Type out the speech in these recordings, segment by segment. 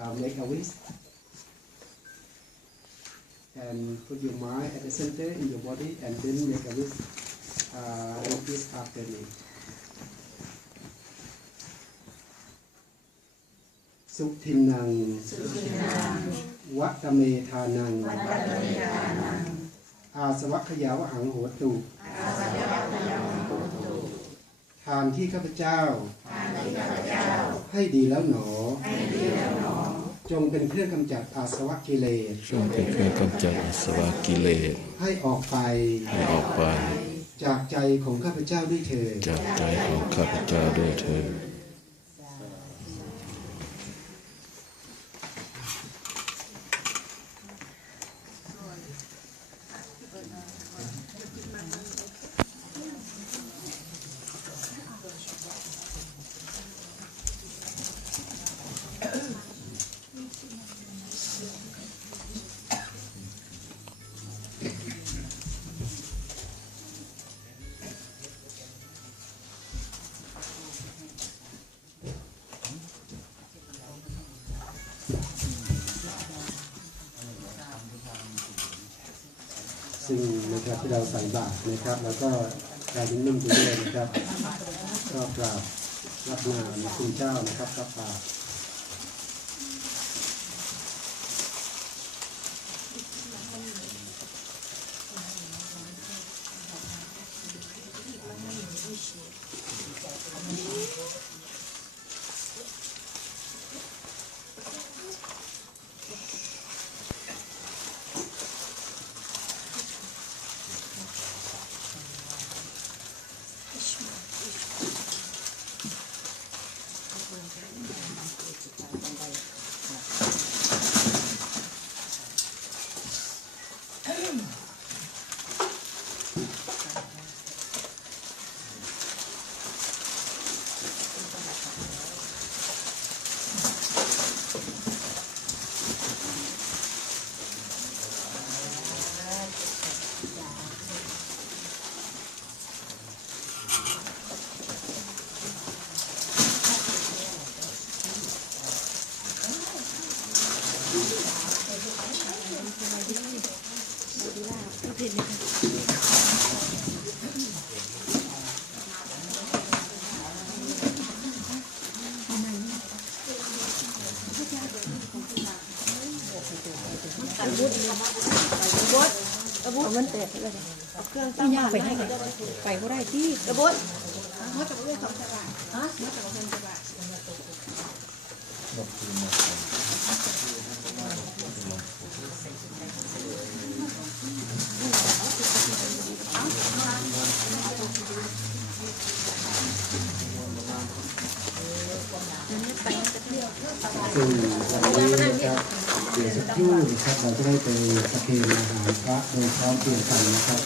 uh, make a wish and put your mind at the center in your body and then make a wish. Uh, repeat after me. สุทินนังวัตเมธานังอาสวัคยาวหังโหตุทานที่ข้าพเจ้าให้ดีแล้วหนอ จงเป็นเครื่องกำจัดอาสวะกิเลสช่วงเป็นเครื่องกำจัดอาสวะกิเลส ให้ออกไปให้ออกไป จากใจของข้าพเจ้าด้วยเถิดจากใจของข้าพเจ้าด้วยเถิด ซึ่งนะครับที่เราใส่บาตรนะครับ แล้วก็การยิ้มนุ่มไปด้วยนะครับก็กราบรับงานคุณเจ้านะครับรับปาก มันแตกเลยเครื่องตั้งไปให้ไปก็ได้ที่กระบดมดจากเรื่องของสบายฮะมดจากเรื่องสบา ซึ่งวันนี้นะครับเดี๋ยวสักครู่นะครับเราจะได้ไปประเคนอาหารพระโดยพร้อมเพรียงกันนะครับ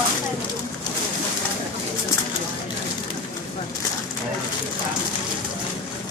วัดวันนั้นน่ะวัดแอปเปิลทะเลวัดก้อนใส่